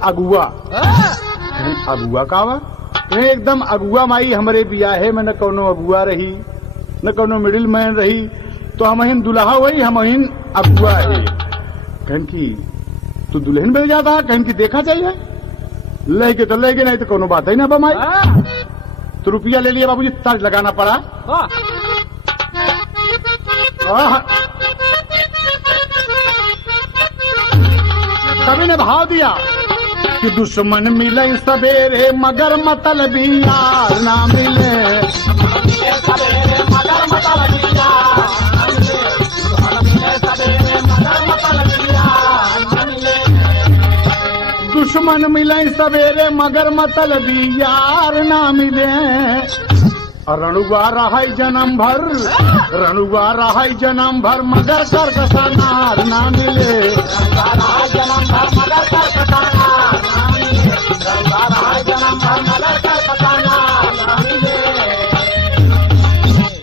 अगुआ अगुआ कावा एकदम अगुआ माई हमरे बियाहे में न कोनो अगुआ रही न कोनो मिडिल मैन रही, तो हम दुल्हा वही हम अगुआ है। कहन की तू दुल्हन मिल जाता है, कहन की देखा चाहिए लेके तो लेके, नहीं तो कोनो बात ही ना बमाई। तो रुपया ले लिया बाबूजी, तर्ज लगाना पड़ा। कभी ने भाव दिया कि दुश्मन मिले सवेरे मगर मतलबी यार ना मिले। दुश्मन मिले सवेरे मगर मतलबी यार ना मिले। रणुआ रहा जन्म भर, रणुआ रहा जन्म भर मगर कर कसानार ना मिले।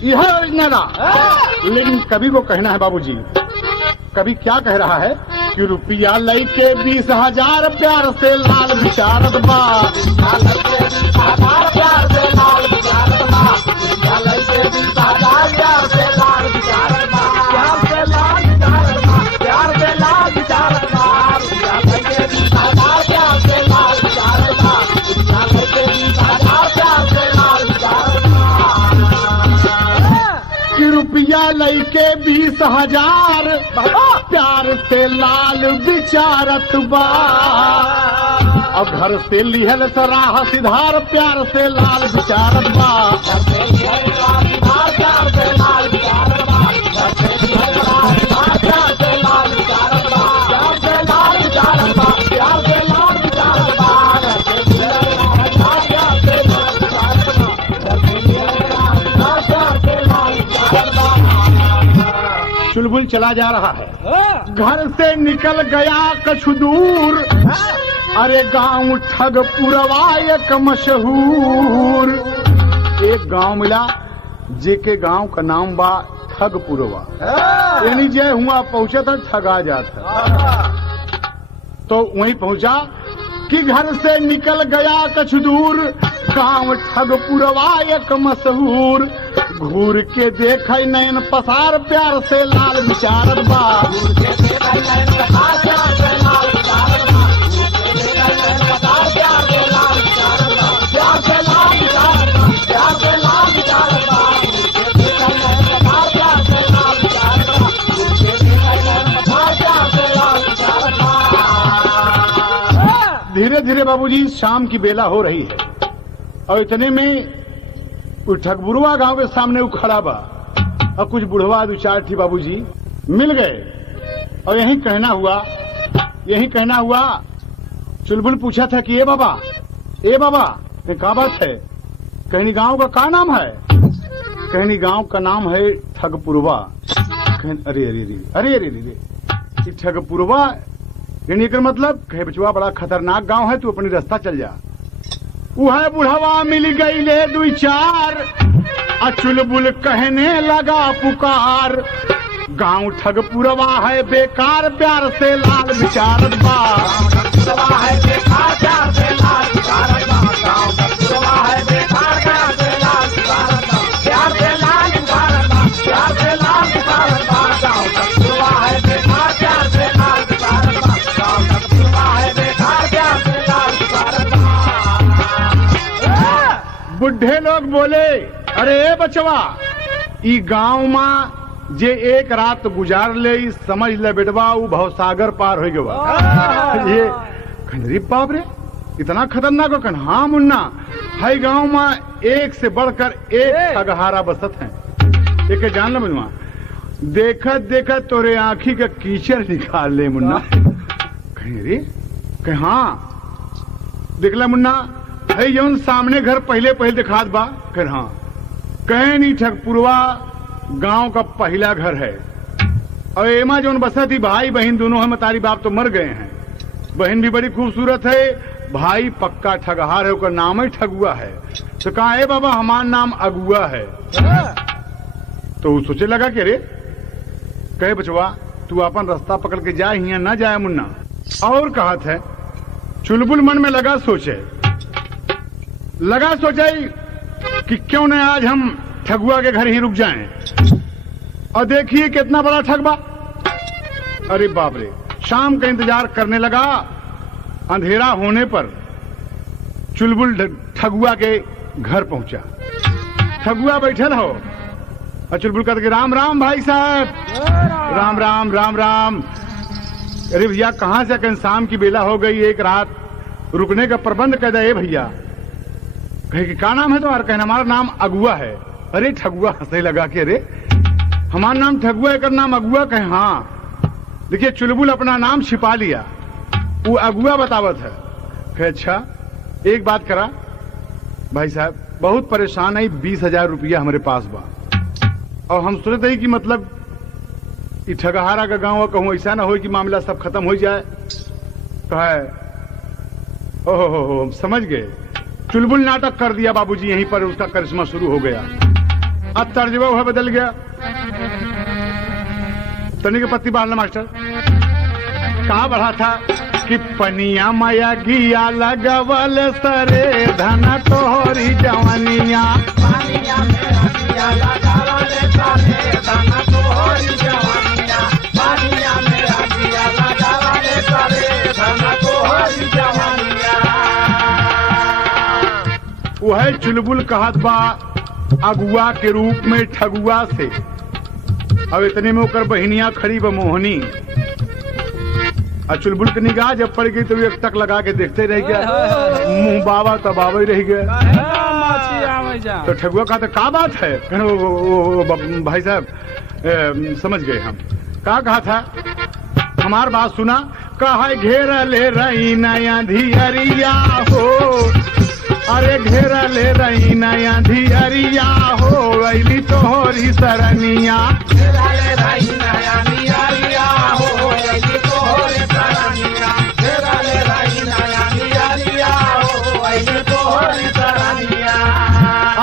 यह योजना, लेकिन कवि को कहना है बाबूजी, कवि क्या कह रहा है कि रुपया लेके 20,000 प्यार से लाल विचारत बा। रुपया लेके 20,000 प्यार से लाल विचारत बा। अब घर से लिहल सराह सिधार प्यार से लाल विचारत बा। चुलबुल चला जा रहा है, घर से निकल गया कछु दूर। अरे गांव ठगपुरवा एक मशहूर, एक गांव मिला जेके गांव का नाम बा ठगपुरवा, यानी जय हुआ पहुंचा था ठगा जाता। तो वहीं पहुंचा कि घर से निकल गया कछु दूर, गांव ठगपुरवा एक मशहूर। घूर के देख नयन पसार प्यार से लाल विचारत बा। धीरे धीरे बाबूजी शाम की बेला हो रही है और इतने में ठगबुरवा गांव के सामने वो खड़ा बा और कुछ बुढ़वा दो चार थी बाबूजी मिल गए और यही कहना हुआ। चुलबुल पूछा था कि ए बाबा क्या बात है, कहीं गांव का क्या नाम है? कहनी गांव का नाम है ठगपुरवा। अरे अरे अरे अरे अरे अरे ठगपुरवा यानी कर मतलब कहे बचवा बड़ा खतरनाक गांव है, तू अपनी रास्ता चल जा। वह बुढ़वा मिल गई ले दुई चार, चुलबुल कहने लगा पुकार, गांव ठगपुरवा है बेकार प्यार से लाल विचारत बा। है बेकार प्यार से लाल विचारत बा, गांव ठगपुरवा है बेकार प्यार से लाल विचारत बा, प्यार से लाल विचारत बा, प्यार से लाल विचारत बा, गांव ठगपुरवा है बेकार प्यार से लाल विचारत बा, गांव ठगपुरवा है बेकार प्यार से लाल विचारत बा। बुढ़े लोग बोले, अरे बचवा ई गांव में जे एक रात गुजार ले समझ ले बेटवा वो भवसागर पार हो गया। ये खंडरी बाप रे इतना खतरनाक हो कन। हाँ मुन्ना है गांव में एक से बढ़कर एक ठगहारा बसत है। एक जान लो मुन्ना, देखत देखत तोरे आँखी का कीचड़ निकाल ले मुन्ना। खंडरी कह हाँ देख ला मुन्ना, है जौन सामने घर पहले पहले दिखात बा। कर हाँ कहे नहीं ठगपुरवा गांव का पहला घर है, और एमा जो बसा थी भाई बहन दोनों है, मतारी बाप तो मर गए हैं, बहन भी बड़ी खूबसूरत है, भाई पक्का ठगहार है, उसका नाम ही ठगुआ है। तो कहा ए बाबा हमारा नाम अगुआ है। तो वो सोचे लगा कि अरे कहे बचवा तू अपन रास्ता पकड़ के जाए हिया ना जाए मुन्ना। और कहा था चुलबुल मन में लगा सोचे कि क्यों न आज हम ठगुआ के घर ही रुक जाएं, और देखिए कितना बड़ा ठगबा। अरे बाप रे, शाम का इंतजार करने लगा। अंधेरा होने पर चुलबुल ठगुआ के घर पहुंचा। ठगुआ बैठल हो और चुलबुल कहते कि राम राम भाई साहब, राम राम राम राम। अरे भैया कहां से? कहीं शाम की बेला हो गई, एक रात रुकने का प्रबंध कर दे भैया। कहे कि क्या नाम है तुम्हारा? कहना हमारा नाम अगुआ है। अरे ठगुआ हंसने लगा कि अरे हमारा नाम ठगुआ है, नाम अगुआ। कहे हाँ। देखिए चुलबुल अपना नाम छिपा लिया, वो अगुआ बतावत है। कहे अच्छा एक बात करा भाई साहब, बहुत परेशान है, 20,000 रुपया हमारे पास बा, और हम सोचते ही कि मतलब ये ठगहारा का गांव कहूं ऐसा ना हो कि मामला सब खत्म हो जाए। कहे ओहो समझ गए। चुलबुल नाटक कर दिया बाबूजी, यहीं पर उसका करिश्मा शुरू हो गया। अब तर्जबा हुआ बदल गया। तनी के पत्ती बांधना मास्टर कहाँ बढ़ा था कि पनिया माया गिया लगवल सरे धन तोहरी जवानिया, पनिया माया गिया लगवल सरे धन तोहरी जवानिया, पनिया माया गिया लगवल सरे धन तोहरी जवानिया। वह चुलबुल कहत बा अगुआ के रूप में ठगुआ से। अब इतने में होकर बहनिया खड़ी व मोहनी, और चुलबुल की निगाह जब पड़ गई तो एक टक लगा के देखते रह गया, मुंह बाबा तबावे रह गए। तो ठगुआ कहता क्या बात है? भाई साहब समझ गए हम। क्या कहा था? हमार बात सुना। कहा घेरा ले रही नया धियरिया हो, अरे घेरा ले रही नया धियरिया हो, अली तोहरी सरनिया, घेरा ले रही नया धियरिया हो, अली तोहरी सरनिया, घेरा ले रही नया धियरिया हो, अली तोहरी सरनिया।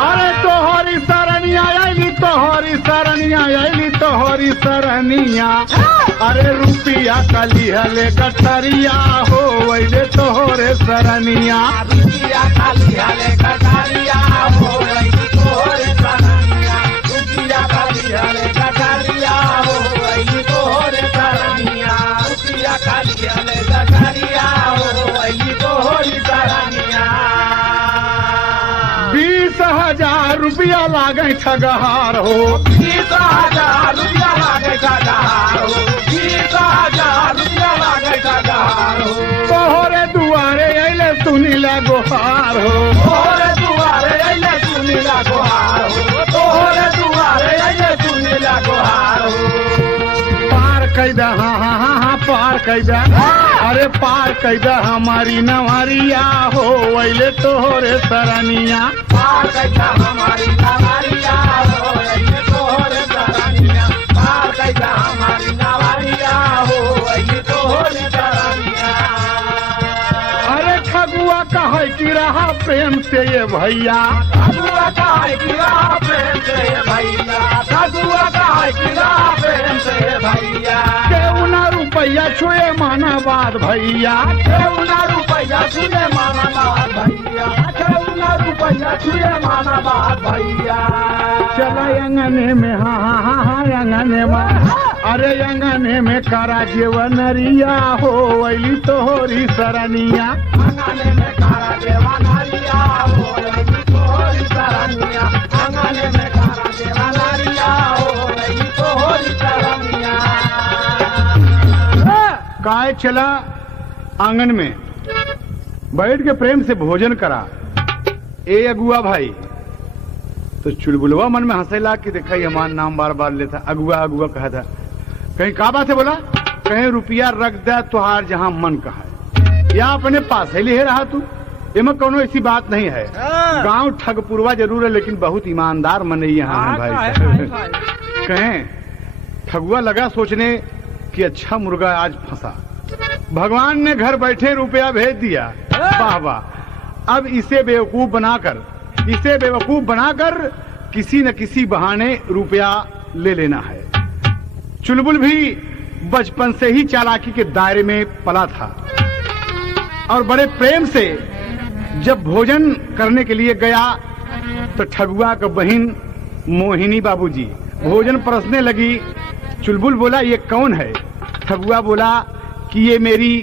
अरे तोहरी सरनिया अली तोहरी सरनिया, अली तोहरी सरनिया। अरे रुपिया कली हले कटरिया हो, अले तोहरे सरनिया, रुपिया कली हले कटरिया हो, अले तोहरे सरनिया, रुपिया कली हले कटरिया हो, अले तोहरे सरनिया, रुपिया कली हले कटरिया हो, अले तोहरे सरनिया। 20,000 रुपया लागे ठगहार हो, 20,000 रुपया लागे ठगहार हो, 20,000 रुपया लागे ठगहार हो। तोहरे दुआरे अइले सुनीला गोहार हो, तोहरे दुआरे अइले सुनीला गोहार हो, तोहरे दुआरे अइले सुनीला गोहार हो। पार कैदा हाँ पार कैदा, अरे पार कैदा हमारी नवरिया हो, अइले तोहरे सरनिया, पार कैदा हमारी नवरिया हो, भैया ठगुआ काहे किया प्रेम से भैया, ठगुआ काहे किया प्रेम से भैया। केहू ना रुपया छुए माना बात भैया, केहू ना रुपया छुए माना बात भैया, केहू ना रुपया छुए माना बात भैया। चला अंगने में हाँ अंगने में, अरे अंगने में करा जेवनरिया हो वैली तोहरी सरनिया। अंगने में कारा देवनरिया हो वैली तोहरी सरनिया, अंगने में कारा देवनरिया हो वैली तोहरी सरनिया। काय चला आंगन में बैठ के प्रेम से भोजन करा। ए अगुआ भाई तो चुलबुलवा मन में हंसेला कि देखा ये हमारा नाम बार बार लेता, अगुआ अगुआ कहा था। कहीं का बात है बोला, कहीं रुपया रख दे तुहार जहां मन कहा है, या अपने पास ही ले रहा तू, इनमें कोनो ऐसी बात नहीं है। गांव ठगपुरवा जरूर है लेकिन बहुत ईमानदार मन यहाँ है भाई। कहें ठगुआ लगा सोचने कि अच्छा मुर्गा आज फंसा, भगवान ने घर बैठे रुपया भेज दिया, वाह वाह। अब इसे बेवकूफ बनाकर किसी न किसी बहाने रुपया ले लेना है। चुलबुल भी बचपन से ही चालाकी के दायरे में पला था और बड़े प्रेम से जब भोजन करने के लिए गया तो ठगुआ का बहन मोहिनी बाबूजी भोजन परसने लगी। चुलबुल बोला ये कौन है? ठगुआ बोला कि ये मेरी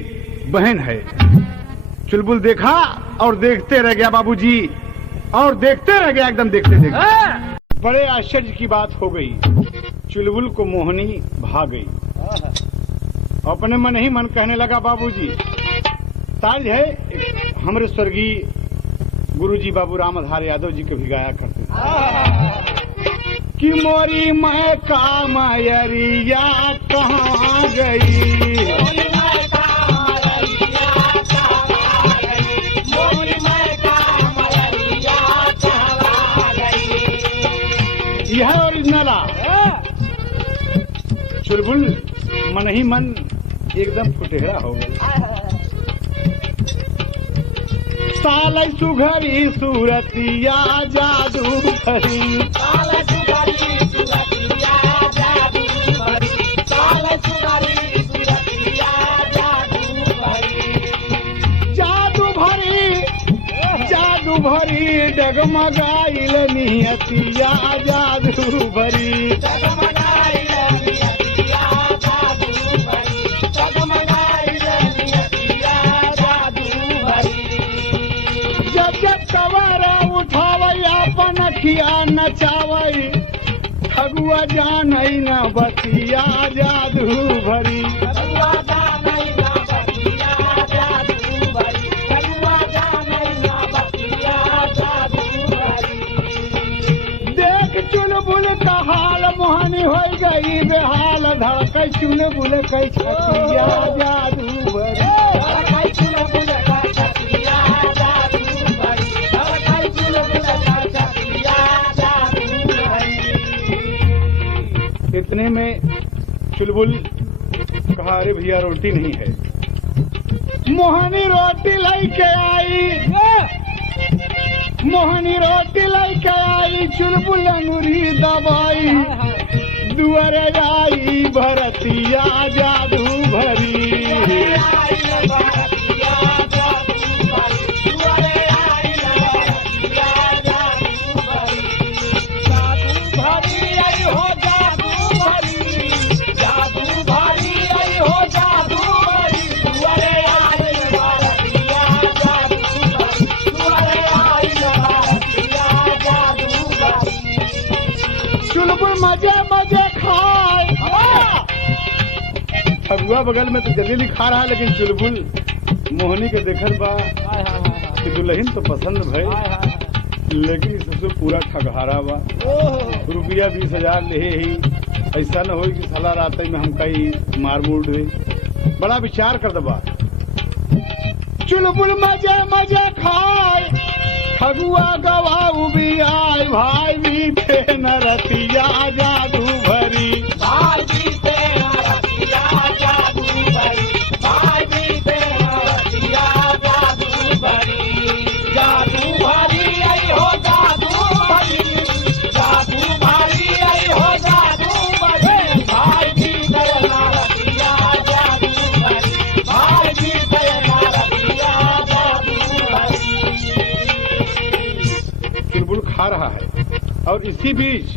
बहन है। चुलबुल देखा और देखते रह गया बाबूजी, और देखते रह गया एकदम देखते देखते। बड़े आश्चर्य की बात हो गई, चुलबुल को मोहिनी भाग गई। अपने मन ही मन कहने लगा बाबूजी ताज है हमारे स्वर्गीय गुरुजी बाबू रामधार यादव जी को भी गाया करते कि मोरी मैं का मयरिया कहाँ गई, यह ओरिजिनल। चुलबुल मन ही मन एकदम फुटेरा हो गया। साल सुघरी सूरतिया जादू भरी, जादू भरी डगमगाइल नियतिया जादू भरी। जब जब सवारा उठावई अपन अखिया नचावई, ठगुआ जानई न बतिया जादू भरी। चुलबुल का हाल मोहनी हो गई बेहाल, धड़कै चुलबुल कै छतिया जादू भरी। इतने में चुलबुल कहा अरे भैया रोटी नहीं है। मोहनी रोटी लेके आई, मोहनी रोटी लेके आई, चुलबुल अंगूरी दबाई, दुआरे आई भरतिया जादू भरी। मजे मजे खाए, ठगुआ बगल में तो जलेबी खा रहा है लेकिन चुलबुल मोहनी के देखल बा कि दुल्हन तो पसंद भई लेकिन ससुर पूरा ठगहारा बा। रुपया 20,000 ले ही, ऐसा न हो कि साला रात में हम कहीं मार मूड दे। बड़ा विचार कर दबा। चुलबुल मजे मजे खाए, ठगुआ गवाऊ भी आए, भाई भी थे नरतिया जादू भरी। भाई भी थे नरतिया जादू भरी, भाई भी थे नरतिया जादू भरी। जादू भरी इसी बीच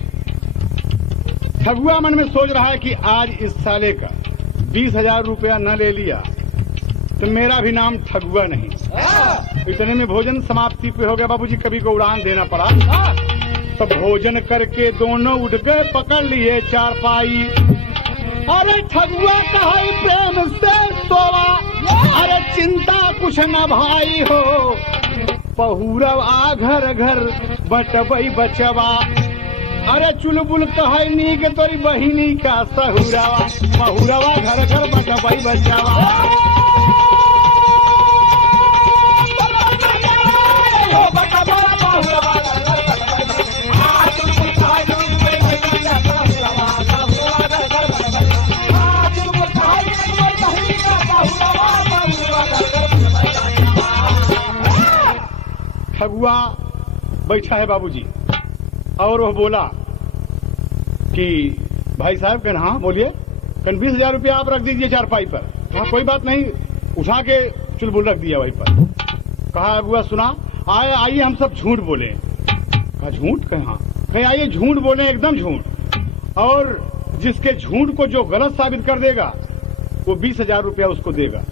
ठगुआ मन में सोच रहा है कि आज इस साले का 20,000 रुपया न ले लिया तो मेरा भी नाम ठगुआ नहीं। इतने में भोजन समाप्ति पे हो गया बाबूजी, कभी को उड़ान देना पड़ा। तो भोजन करके दोनों उठ गए, पकड़ लिए चारपाई। अरे ठगुआ कहा प्रेम से सोवा, अरे चिंता कुछ न भाई हो, पहुरव आ घर घर बटबई बचवा। अरे चुलबुल कहे नी के तोरी बहिनी का सहुरवा, पहुरवा घर घर बटबई बचवा। ठगुआ बैठा है बाबूजी और वह बोला कि भाई साहब कन हाँ बोलिए, कन 20,000 रुपया आप रख दीजिए चारपाई पर। हाँ कोई बात नहीं, उठा के चुलबुल रख दिया वहीं पर। कहा बुआ सुना आइए हम सब झूठ बोले। कहा झूठ कहाँ, कहीं आइए झूठ बोले, एकदम झूठ, और जिसके झूठ को जो गलत साबित कर देगा वो 20,000 रुपया उसको देगा।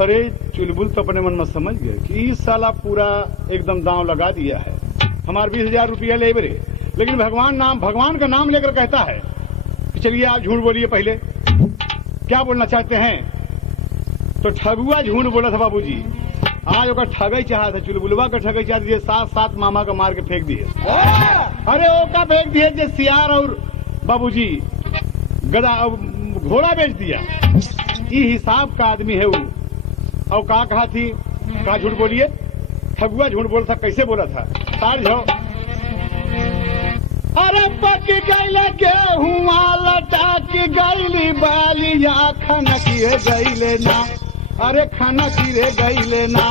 अरे चुलबुल तो अपने मन में समझ गए कि इस साला पूरा एकदम दांव लगा दिया है, हमारे 20,000 रुपया ले बरे। लेकिन भगवान का नाम लेकर कहता है कि चलिए आप झूठ बोलिए, पहले क्या बोलना चाहते हैं। तो ठगुआ झूठ बोला था बाबूजी, आज ओका ठगई चाहा था, चुलबुलवा का ठगई चाह दिए, 7 मामा का मार के फेंक दिए। अरे ओका फेंक दिए जे सियार और बाबूजी गदा घोड़ा बेच दिया। ये हिसाब का आदमी है वो। और कहा थी, कहा झूठ बोलिए, ठगुआ झूठ बोला था, कैसे बोला था, तार जाओ। अरे पक गईले गेहुआ लटा की गईली बालिया, खाना किए गईले ना, अरे खाना किए गईले ना,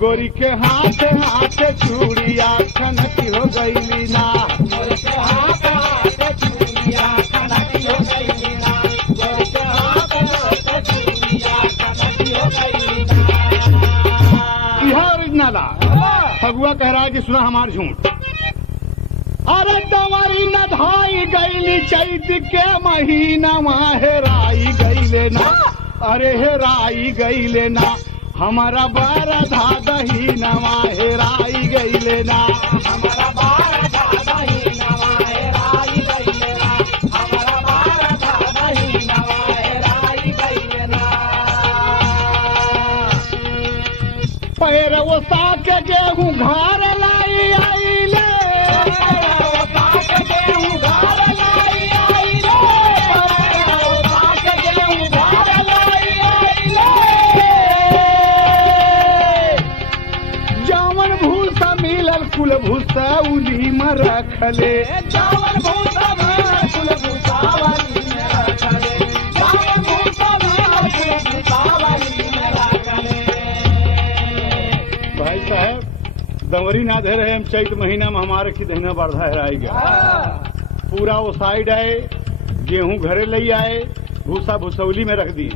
गोरी के हाथे हाथे चूड़िया, खाना की हो गईली ना, गोरी के हाथे हाथे चूड़िया, खाना की हो गईली ना, गोरी के हाथे हाथे चूड़िया, खाना की हो गईली ना। यह ओरिजिनल ठगुआ कह रहा है कि सुना हमार झूठ। अरे दवारी न धाई गईली चैत के महीना, हेराई गईले ना, अरे हेराई गईले ना, हमारा बारा धा दही नवा, हेराई गईले ना, हमारा बारा धा दही नवा, हेराई गईले ना, हमारा बारा धा दही नवा, हेराई गईले ना। पैर वो साक गेहूं घर लाई आईले, जावन भूसा मिलल कुल भूसा उली में रखले, जावन भूसा मिलल कुल भूसा उली में रखले, जावन भूसा मिलल कुल भूसा उली में रखले। भाई साहब दंवरी ना दे रहे हम, चैत महीना में हमारे की दहना बारधा हेराई गया। पूरा वो साइड आए, गेहूं घरे ले आए, भूसा भूसौली में रख दी।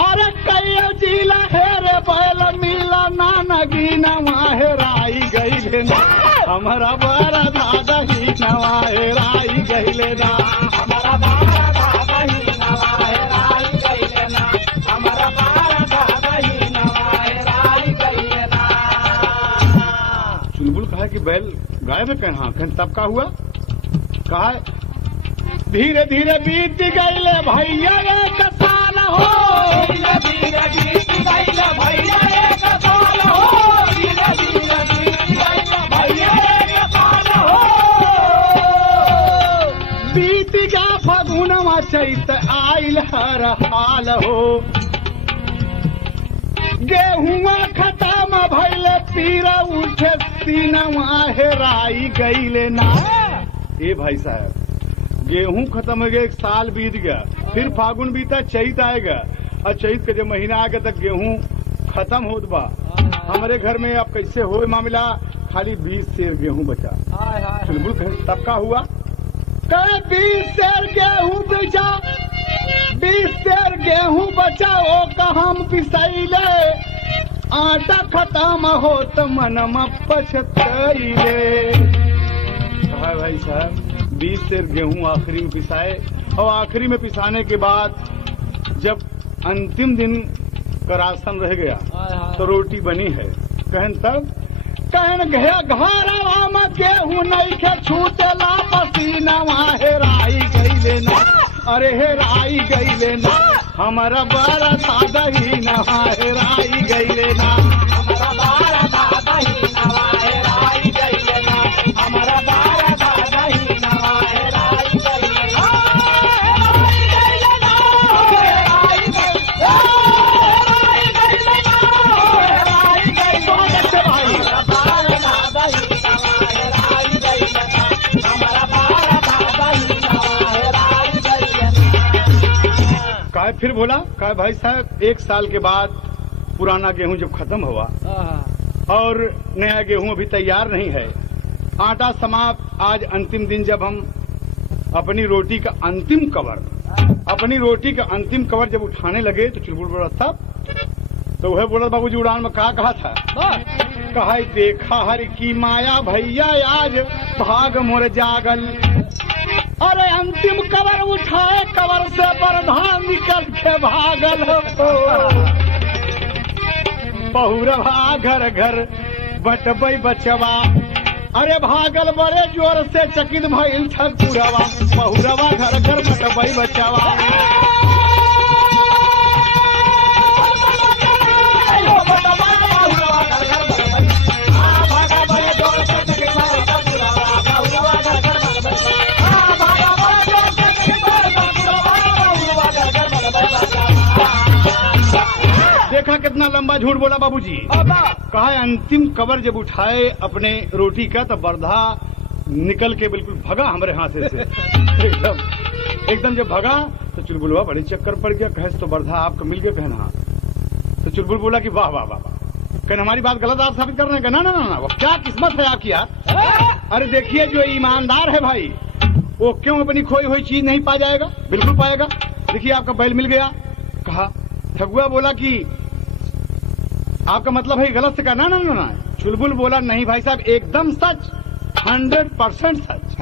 अरे कई जिला हेरे बैल मिला ना नगी नवा, हेराई गईले ना, हमारा बारा दादा ही नवा, हेराई गईले ना, हमारा बारा दादा ही नवा, हेराई गईले ना, हमारा बारा दादा ही नवा, हेराई गईले ना। चुलबुल कहा कि बैल गाय में कहा, तब का हुआ, कहा धीरे धीरे बीत गईले भैया एक साल हो, धीरे धीरे बीत गईले भैया एक साल हो, धीरे धीरे बीत गईले भैया एक साल हो। बीत गया फगुनवा चैत आइल हर हाल हो, गेहुआ खत्म भइले पीरा उठे सीनवा, हेराई गईले ना। ए भाई साहब गेहूं खत्म हो गया, एक साल बीत गया, फिर फागुन बीता, चैत आएगा, और चैत का जब महीना आएगा तक गेहूं खत्म होत बा। हमारे घर में अब कैसे हो मामला, खाली 20 सेर गेहूं बचा। चुलबुल तब का हुआ, 20 सेर गेहूं बचा, 20 सेर गेहूं बचा, ओ कहम पिसैले, आटा खत्म हो तो मनमा पछतैले। भाई साहब 20 सेर गेहूं आखिरी में पिसाए और आखिरी में पिसाने के बाद जब अंतिम दिन का राशन रह गया तो रोटी बनी है। कहन गया घरवा में गेहूं नहीं के छूटेला पसीना वहाँ हेराई गईले ना, अरे हेराई गईले ना हमारा बारा सादा ही ना हेराई गईले ना, हमारा बारा दादा ही नवा हेराई गईले ना, हमारा बारा दादा ही नवा हेराई गईले ना, हेराई गईले ना, हेराई गईले ना, हेराई गईले ना, हेराई गईले ना, भाई हमारा बारा दादा ही नवा हेराई गईले ना, हमारा बारा दादा ही नवा हेराई गईले ना। काय फिर बोला काय भाई साहब 1 साल के बाद पुराना गेहूं जब खत्म हुआ और नया गेहूं अभी तैयार नहीं है, आटा समाप्त, आज अंतिम दिन जब हम अपनी रोटी का अंतिम कवर जब उठाने लगे तो चुलबुल बोला साहब, तो वह बोला बाबूजी उड़ान में कहा था, कहा देखा हर की माया भैया आज भाग मोर जागल, अरे अंतिम कवर उठाए कवर से प्रधान निकल के भागल बहुरवा घर घर बटबई बचवा, अरे भागल बड़े जोर से चकित भइल ठकुरवा, बहुरवा घर घर बटबई बचवा। देखा कितना लंबा झूठ बोला बाबूजी। कहा अंतिम कवर जब उठाए अपने रोटी का तो बर्धा निकल के बिल्कुल भगा हमारे हाथ से एकदम जब भगा तो चुलबुलवा बड़ी चक्कर पड़ गया, कहे तो बर्धा आपको मिल गया कहना। तो चुलबुल बोला कि वाह वाह वाह वाह, कहना हमारी बात गलत आप साबित कर रहे हैं, ना ना ना ना, क्या किस्मत है आपकी यार। अरे देखिए जो ईमानदार है भाई वो क्यों अपनी खोई हुई चीज नहीं पा जाएगा, बिल्कुल पाएगा। देखिए आपका बैल मिल गया। कहा ठगुआ बोला कि आपका मतलब है गलत से कहा, ना ना ना ना। चुलबुल बोला नहीं भाई साहब एकदम सच, 100% सच।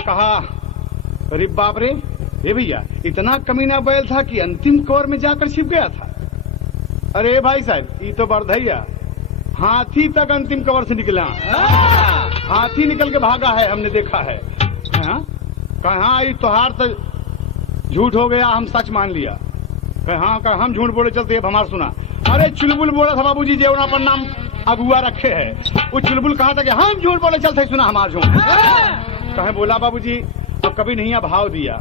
कहा अरे बाप रे, ये भैया इतना कमीना बैल था कि अंतिम कवर में जाकर छिप गया था। अरे भाई साहब ये तो बर्धैया हाथी तक अंतिम कवर से निकला, हाथी निकल के भागा है, हमने देखा है। कहा ये तोहार तो झूठ हो गया, हम सच मान लिया। कहा हम झूठ बोले चलते अब हमारा सुना। अरे चुलबुल बोला था बाबूजी जेवना पर नाम अगुआ रखे है, वो चुलबुल कहा था कि हम झूठ बोले चलते सुना हमारा झूठ। कहे बोला बाबूजी अब कभी नहीं भाव दिया,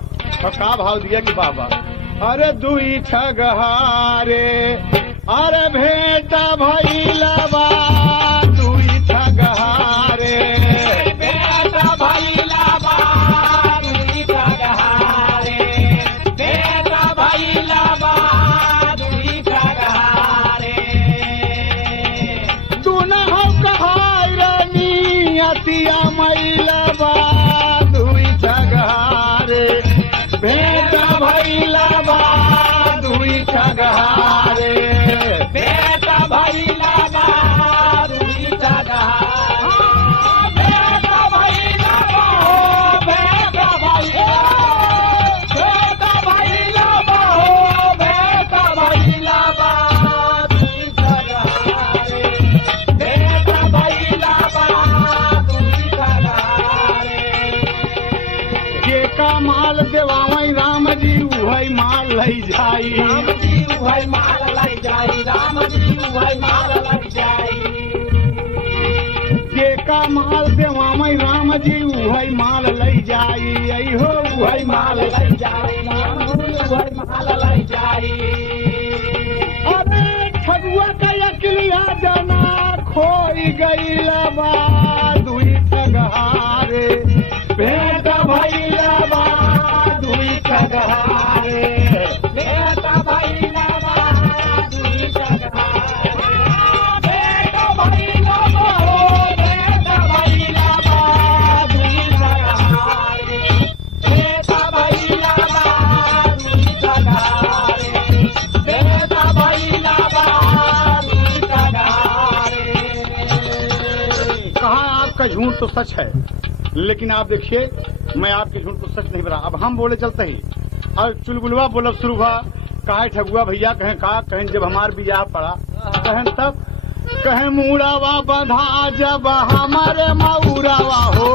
और का भाव दिया कि बाबा अरे दुई ठगहारे, अरे भेंटा भइलबा दुई ठगहारे, बेटा भइलबा दुई ठगहारे, बेटा भइलबा दुई ठगहारे, दुनहु कहाई रानी अतिया मैलबा दुई ठगहारे, भेंटा भइलबा दुई ठगहारे, बेटा भइलबा दुई ठगहारे, बेटा भइलबा हो बेटा भइलबा, बेटा भइलबा हो बेटा भइलबा दुई ठगहारे, बेटा भइलबा दुई ठगहारे। के का माल देवावई राम जी उहई माल लई जाई, राम जी उहई माल लई जाई, राम जी उहई माल लई जाई, के का माल देवावई राम जी उहई माल लई जाई, आई हो उहई माल लई जाई, राम उहई माल लई जाई। अरे ठगुआ का अकलिया जना खोई गईलबा दुई ठगहारे, भेंटा भइलबा दुई ठगहारे, बेटा भइलबा दुई ठगहारे, बेटा भइलबा हो बेटा भइलबा दुई ठगहारे, बेटा भइलबा दुई ठगहारे, बेटा भइलबा दुई ठगहारे। कहा आपका झूठ तो सच है, लेकिन आप देखिए, मैं आपकी झूठ को सच नहीं बता। अब हम बोले चलते ही और चुलबुलवा बोलब शुरू हुआ, काहे ठगुआ भैया, कहें का, कहें जब हमार बियाह पड़ा, कहें तब, कहें मुड़ावा बंधा जब हमारे मऊरावा हो,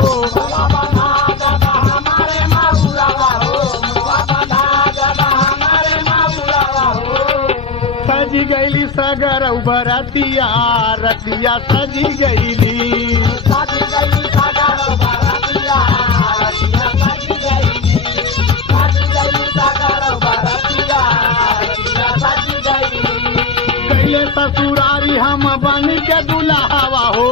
सजी गईली सगर बरतिया, रतिया सजी गईली, कैले ससुरारी हम बन के दुल्हावा हो,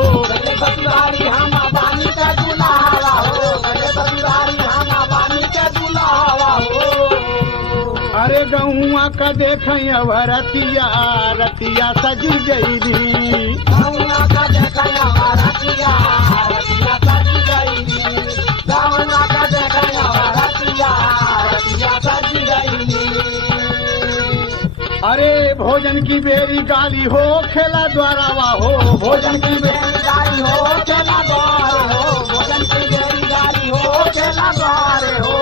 अरे गहुआ का देखें रतिया, रतिया सजी गईली, अरे भोजन की बेरी गाली हो खेला द्वारावा हो, भोजन की बेरी गाली हो खेला द्वार हो, भोजन की बेरी गाली हो खेला द्वार हो,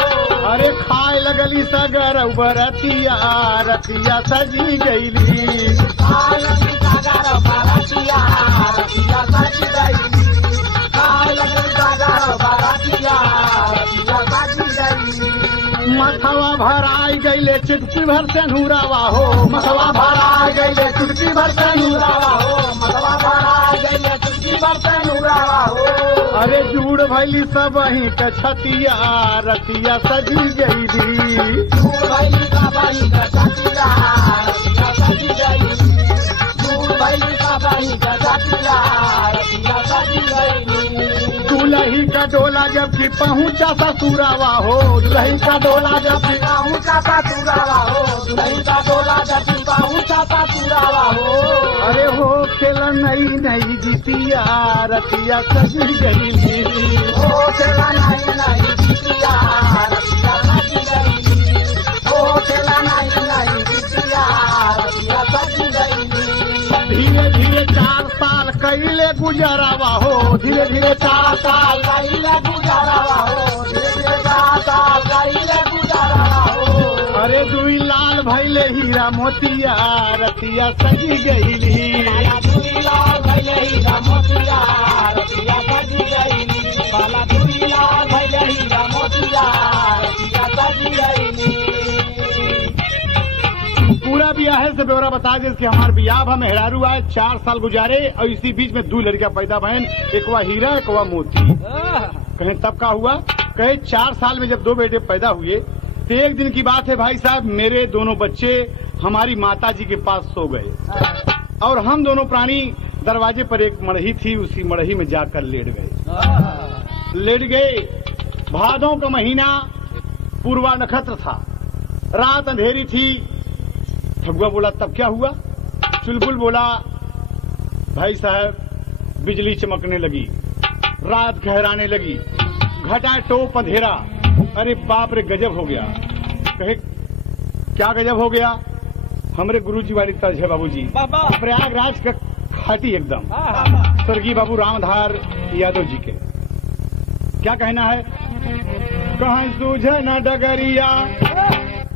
अरे खाए लगली सगर बरतिया, रतिया सजी गईली, खाए लगली सगर बरतिया, रतिया सजी गईली, खाए लगली सगर बरतिया, रतिया सजी गईली, मथवा भराई गईले चुटकी भर से नूरावा हो, मथवा भराई गईले चुटकी भर से नूरावा हो, मथवा भराई गईले चुटकी भर से नूरावा हो, अरे जूड़ भैली सब वहीं के छतिया, रतिया सजी गईली, जूड़ भैली सब वहीं के छतिया, रतिया सजी गईली, जूड़ भैली सब वहीं के छतिया, रतिया सजी गईली, दुल्ही का डोला जबकि पहुंचा ससुरावा हो, दुल्ही का डोला जबकि पहुंचा ससुरावा हो, दुल्ही का डोला जबकि पहुंचा ससुरावा हो, अरे हो खेला नई नई जीतिया, रतिया सजी गईली, हो खेला नई नई जीतिया, रतिया सजी गईली, हो खेला नई नई जीतिया, रतिया सजी गईली, धीरे धीरे 4 साल कैले गुजरावा हो, धीरे धीरे 4 साल कैले गुजरावा हो, धीरे धीरे 4 साल कैले गुजरावा हो, अरे दुई लाल भैले हीरा मोतिया, रतिया सजी गईली, दुई लाल भैले हीरा मोतिया, रतिया सजी गईली, बाला दुई लाल भैले हीरा मोतिया, रतिया सजी गईली। पूरा ब्याह से ब्यौरा बता दे कि हमारे ब्याह हम मेहरारू आए 4 साल गुजारे और इसी बीच में 2 लड़कियां पैदा बहन, एक हुआ हीरा एक हुआ मोती। कहें तब का हुआ, कहे 4 साल में जब 2 बेटे पैदा हुए तो एक दिन की बात है भाई साहब, मेरे दोनों बच्चे हमारी माता जी के पास सो गए और हम दोनों प्राणी दरवाजे पर एक मड़ही थी, उसी मड़ही में जाकर लेट गए। भादों का महीना, पूर्वा नक्षत्र था, रात अंधेरी थी। ठगुआ बोला तब क्या हुआ? चुलबुल बोला भाई साहब बिजली चमकने लगी, रात गहराने लगी, घटा टोप अंधेरा, अरे बाप रे गजब हो गया। कहे क्या गजब हो गया? हमरे गुरुजी वाली तर्ज है बाबूजी, प्रयागराज का खाटी एकदम, स्वर्गीय बाबू रामधार यादव जी के। क्या कहना है? कहीं सूझे न डगरिया,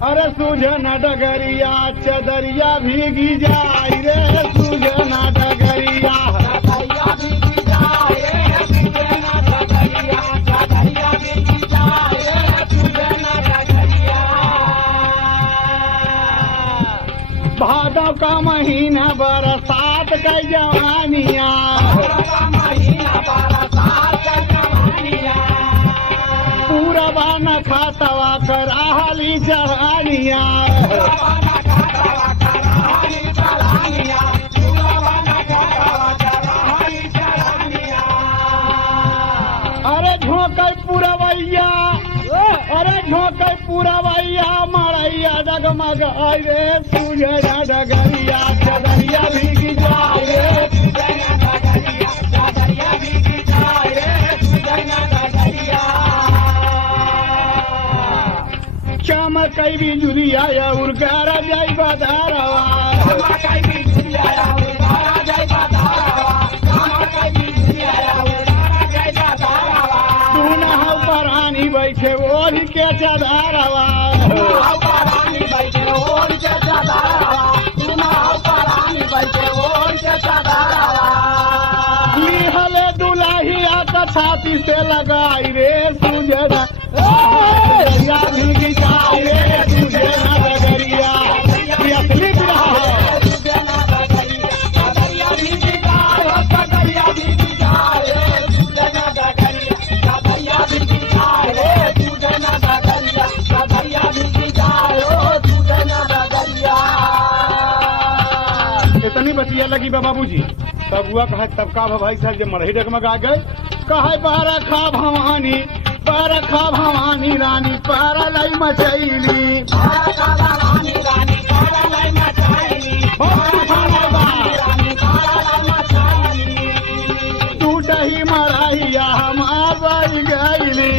अरे सूझे न डगरिया, चदरिया भीगी जाए रे, सूझे न डगरिया, भादों का महीना बरसात का जवानिया, पूरा बाना खातवा कराहली जवानिया, अरे झोंके पुरवैया, अरे झोंके पुरवैया, मड़ैया डगमग आए रे, सूझे न डगरिया, चदरिया भीगी जाए रे, चदरिया भीगी जाए रे, सूझे न डगरिया, चमकई बिजुलिया उर्गारा जाई बदारवा, चमकई बिजुलिया उर्गारा जाई बदारवा, चमकई बिजुलिया उर्गारा जाई बदारवा, रानी बैठे ओढ़ के चदारवा रानी बैठे ओढ़ के चदारवा रानी बैठे ओढ़ के चदारवा हले दुल्हिया का छाती से लगाई रे सुजना गिटाई रे सुजना डगरिया असली रहा इतनी बतिया लगी बाबूजी तब हुआ कहा तब का भाई साहब जब मरही डगमगा गए कहे बरखा भवानी रानी पारा लाई मचैली टूटही मरहिया हमार बाई गैली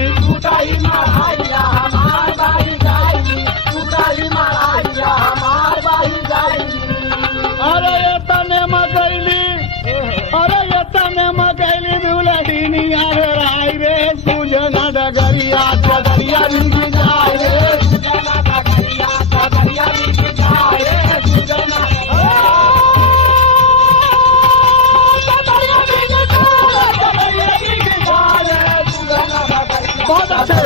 अरे ये तने मगैली दुलहिनी राय रे सुजना डगरिया डगरिया जाय रे बहुत अच्छे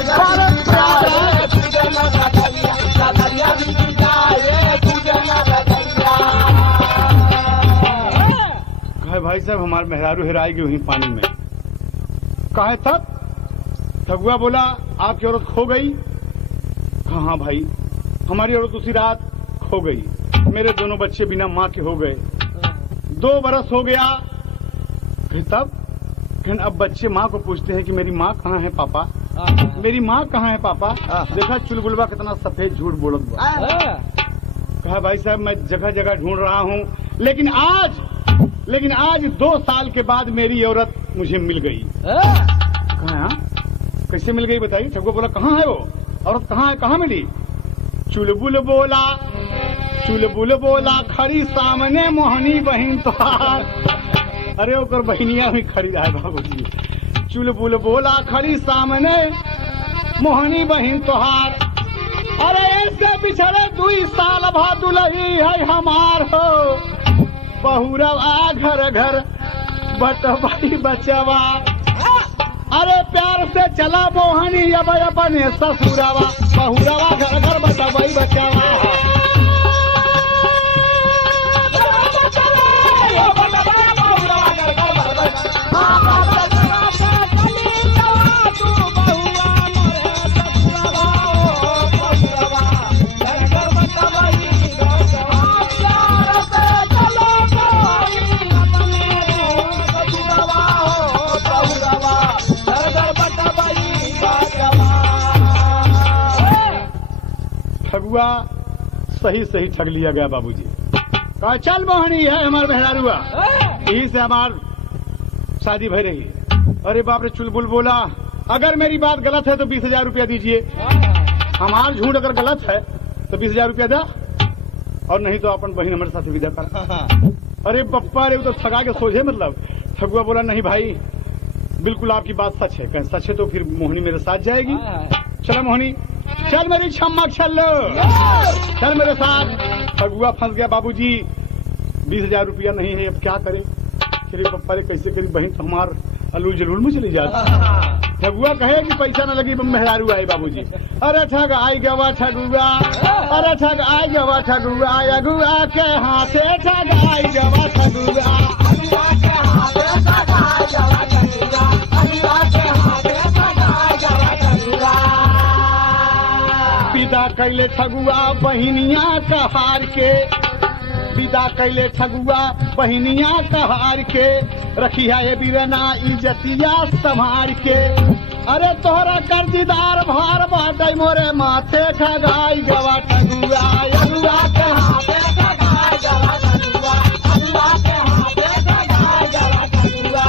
भाई साहब हमारे मेहरारू हेराई गई वहीं पानी में कहे तब ठगुआ बोला आपकी औरत खो गई हाँ भाई हमारी औरत उसी रात खो गई मेरे दोनों बच्चे बिना माँ के हो गए 2 बरस हो गया फिर तब अब बच्चे माँ को पूछते हैं कि मेरी माँ कहाँ है पापा मेरी माँ कहाँ है पापा देखा चुलबुलवा कितना सफेद झूठ बोलत कहा भाई साहब मैं जगह जगह ढूंढ रहा हूँ लेकिन आज 2 साल के बाद मेरी औरत मुझे मिल गई कहाँ कैसे मिल गई बताइए ठगुआ बोला कहाँ है वो औरत कहाँ है कहाँ मिली चुलबुल बोला खड़ी सामने मोहनी बहन तोहार अरे ओकर बहनिया भी खड़ी है बाबूजी चुलबुल बोला खड़ी सामने मोहनी बहन तोहार अरे ऐसे बिछड़े 2 साल भा दुलही है हमार हो बहुरवा घर घर बटवाई बचवा अरे प्यार से चला मोहनी अब अपने ससुरवा बहुरवा घर घर बटवाई बचवा ठगुआ सही ठग लिया गया बाबूजी कहा चल मोहनी है हमारे मेहरारुआ यही से हमार शादी भई रही अरे बाप रे चुलबुल बोला अगर मेरी बात गलत है तो 20,000 रुपया दीजिए हमार झूठ अगर गलत है तो 20,000 रुपया दा और नहीं तो अपन बहन हमारे साथ विदा कर अरे पप्पा रे तो ठगा के सोझे मतलब ठगुआ बोला नहीं भाई बिल्कुल आपकी बात सच है कहीं सच है तो फिर मोहनी मेरे साथ जाएगी चलो मोहनी चल मेरी छम्मा चल मेरे साथ ठगुआ फंस गया बाबूजी 20,000 रुपया नहीं है अब क्या करे फिर पप्पा रे कैसे करी बहन तो हमार अलूल जलूल में चली जाती ठगुआ कहे कि पैसा न लगी मेहरारू आए बाबूजी अरे ठग आई गवा ठगुआ अरे ठग आई गवा ठगुआ अगुआ के हाथे ठग आई गवा ठगुआ विदा कैले ठगुआ बहिनिया कहार के विदा कैले ठगुआ बहिनिया कहार के रखिया ये बिरना इज्जतिया संभार के अरे तोहरा कर्जदार भार बाटे मोरे माथे ठगाई गवा ठगुआ अगुआ के हाथे ठगाई गवा ठगुआ अगुआ के हाथे ठगाई गवा ठगुआ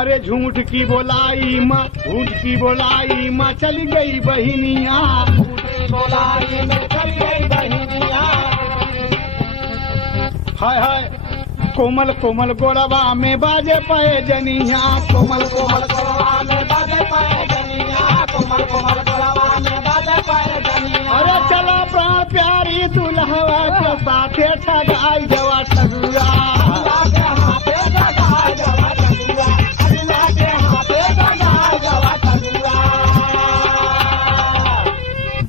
अरे झूठ की बोलाई माँ चली गई बहिनिया बोलाई में चली गई बहिनिया हाय हाय कोमल कोमल गोरवा में बाजे पे जनिया कोमल कोमल गोरवा में बाजे पे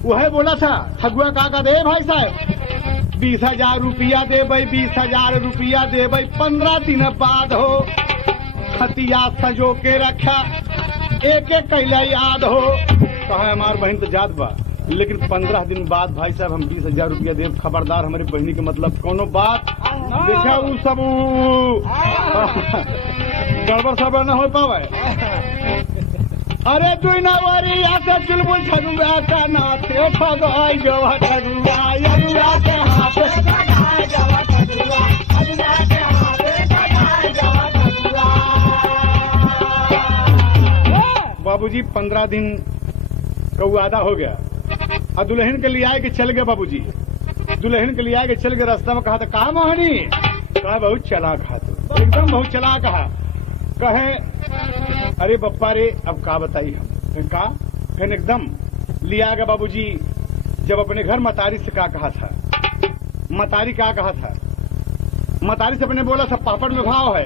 वह बोला था ठगुआ का दे भाई साहब 20,000 रुपया दे भाई 20,000 रुपया दे भाई 15 दिन बाद हो खतिया सजो के रखा एक एक कैला याद हो कहा हमार बहन तो जात बा लेकिन 15 दिन बाद भाई साहब हम 20,000 रुपया देव खबरदार हमारी बहनी के मतलब कोनो बात देखा उ सब गड़बड़ सड़बड़ न हो पावे। अरे तू नवरी आसे चुलबुल ठगुआ का नाथे ठगाई जवा ठगुआ यरुआ के हाथे ठगाई जवा ठगुआ यरुआ के हाथे ठगाई जवा ठगुआ। बाबूजी 15 दिन का वादा हो गया और दुल्हन के लिए आए के चल गए बाबूजी दुल्हन के लिए आए के चल गए रास्ता में कहा था कहा मोहनी कहा बहुत चला कहा तो एकदम बहुत चला कहा कहे अरे बप्पा रे अब का बताई हम कहा फिर एकदम लिया गया बाबूजी जब अपने घर मतारी से क्या कहा था मतारी क्या कहा था मतारी से अपने बोला था पापड़ में भाव है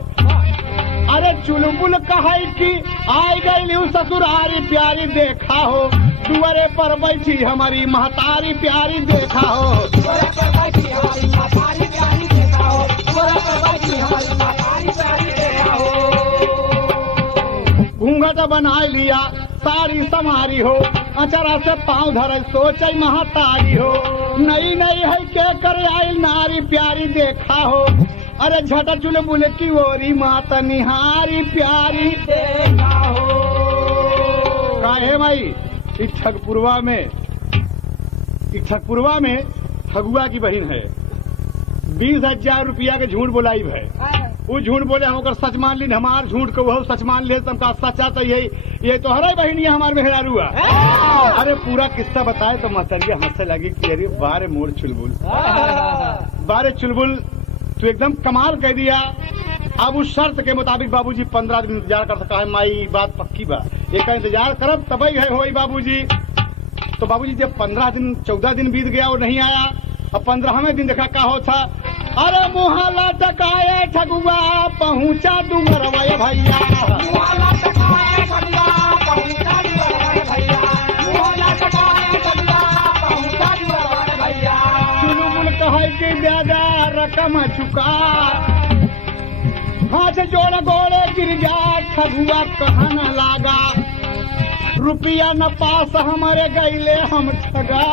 अरे चुलबुल कहाई की आई गई ससुरारी प्यारी देखा हो दुआरे पर बैठी हमारी महतारी प्यारी देखा हो दुआरे पर बैठी हमारी महतारी प्यारी देखा हो दुआरे पर बैठी हमारी महतारी प्यारी देखा हो घूंघट बना लिया सारी समारी हो अचरा से पांव धरे सोचे महतारी हो नई नई है के कर आई नारी प्यारी देखा हो अरे झटा चुलबुल की ओरी माता निहारी प्यारी देखा हो काहे भाई ठगपुरवा में ठगुआ की बहन है 20,000 रुपया के झूठ बोलाई है वो झूठ बोले हम सच मान ली हमार झूठ को वो सच मान ले तुमका सच्चा तो ये तो हर बहन हमार मेहरारू हुआ अरे पूरा किस्सा बताए तो मतरिया हंसने लगी कि अरे बारे मोर चुलबुल बारे चुलबुल तू एकदम कमाल कह दिया। अब उस शर्त के मुताबिक बाबूजी 15 दिन इंतजार कर सका है माई बात पक्की बा एक इंतजार करब तबई है होई बाबूजी। तो बाबूजी जब 15 दिन 14 दिन बीत गया वो नहीं आया अब 15वें दिन देखा क्या हो था अरे मुहाला टकाए ठगुआ पहुंचा डूंगरवा भैया मुहाला टकाए ठगुआ पहुंचा डूंगरवा भैया मुहाला टकाए ठगुआ पहुंचा डूंगरवा भैया चुलबुल कहे कि दादा रकम चुका हाथ जोड़ गोड़े गिर जा ठगुआ कहना लागा रुपया न पास हमारे गईले हम ठगा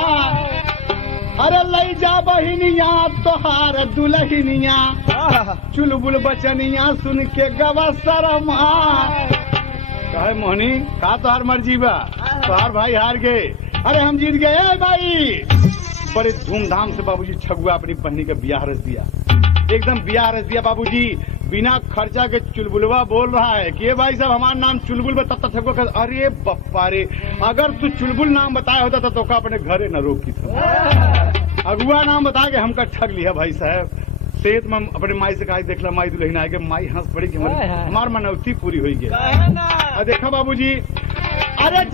अरे लई जा बहिनिया तोहार दुल्हनिया चुलबुल बचनिया सुन के गवा शर्मा कहे मोहनी का तोहार मर्जी बा तोहार भाई हार गए अरे हम जीत गए भाई। बड़े धूमधाम से बाबूजी ठगुआ अपनी बहनी का ब्याह रच दिया एकदम ब्याह रच दिया बाबूजी बिना खर्चा के चुलबुलवा बोल रहा है कि भाई साहब हमारा नाम चुलबुल तब तक ठगुआ अरे बप्पा रे अगर तू चुलबुल नाम बताया होता तो का अपने घरे न रोकी था अगुआ नाम बता के हमका ठग लिया भाई साहब सेहत में अपने माई से कहा देखला माई दुल्हन आए माई हंस पड़ी कि हमार मनौती पूरी हुई गई। देखा बाबूजी अरे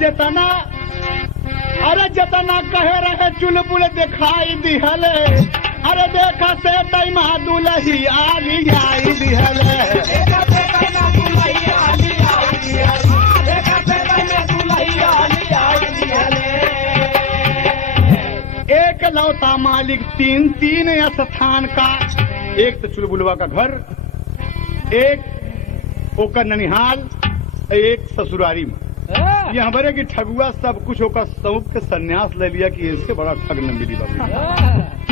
जतना कहे रहे चुलबुल दिखाई दिहले अरे देखा से तैमा दुलही आली आई दिहले एक लौता मालिक 3 स्थान का एक तो चुलबुलवा का घर एक ओकर ननिहाल एक ससुरारी में ये हमारे की ठगुआ सब कुछ होकर सौंप के संन्यास ले लिया कि इससे बड़ा ठग न मिली बाबू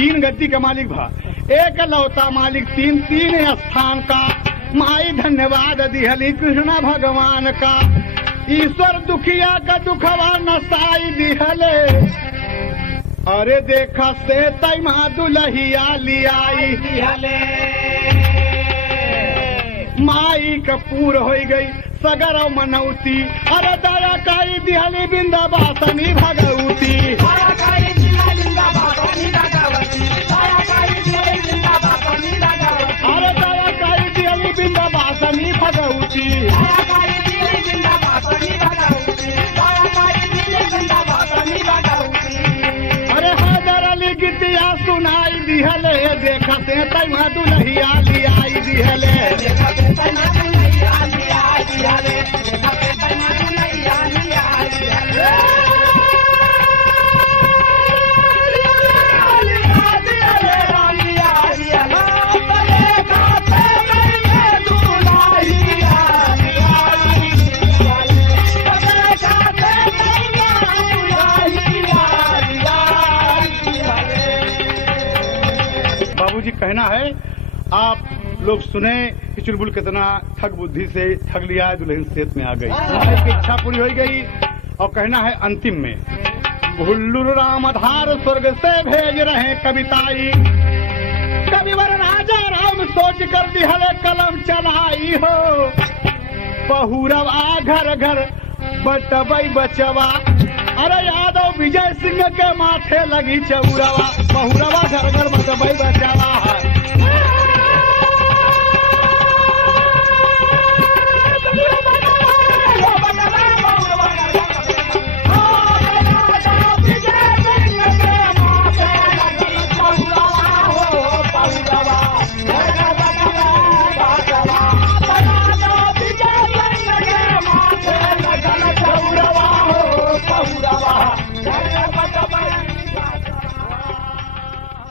3 गद्दी का मालिक भा एक लौता मालिक 3 स्थान का माई धन्यवाद दिहली कृष्णा भगवान का ईश्वर दुखिया का दुखवा नसाई दिहले अरे देखा से तैमा दुलहिया लियाई दिहले माई का पूर हो गई सगर मनौती अरे दया काई दिहली बिंदाबासनी भगवती अरे दया काई दिहली बिंदाबासनी भगवती अरे हैदर अली गीतिया सुनाई दिहले देखा से तैमा दुलहिया लियाई दिहले कहना है आप लोग सुने कि चुलबुल कितना ठग बुद्धि से ठग लिया, दुल्हन सेत में आ गई, की इच्छा पूरी हो गई। और कहना है अंतिम में, हुल्लुर राम आधार स्वर्ग से भेज रहे कविताई, कविवर राजा राम सोच कर दिहले कलम चलाई हो, बहुरवा घर घर बटबई बचवा, अरे यादव विजय सिंह के माथे लगी चौरवा, बहुरवा घर घर बटबई बचवा है।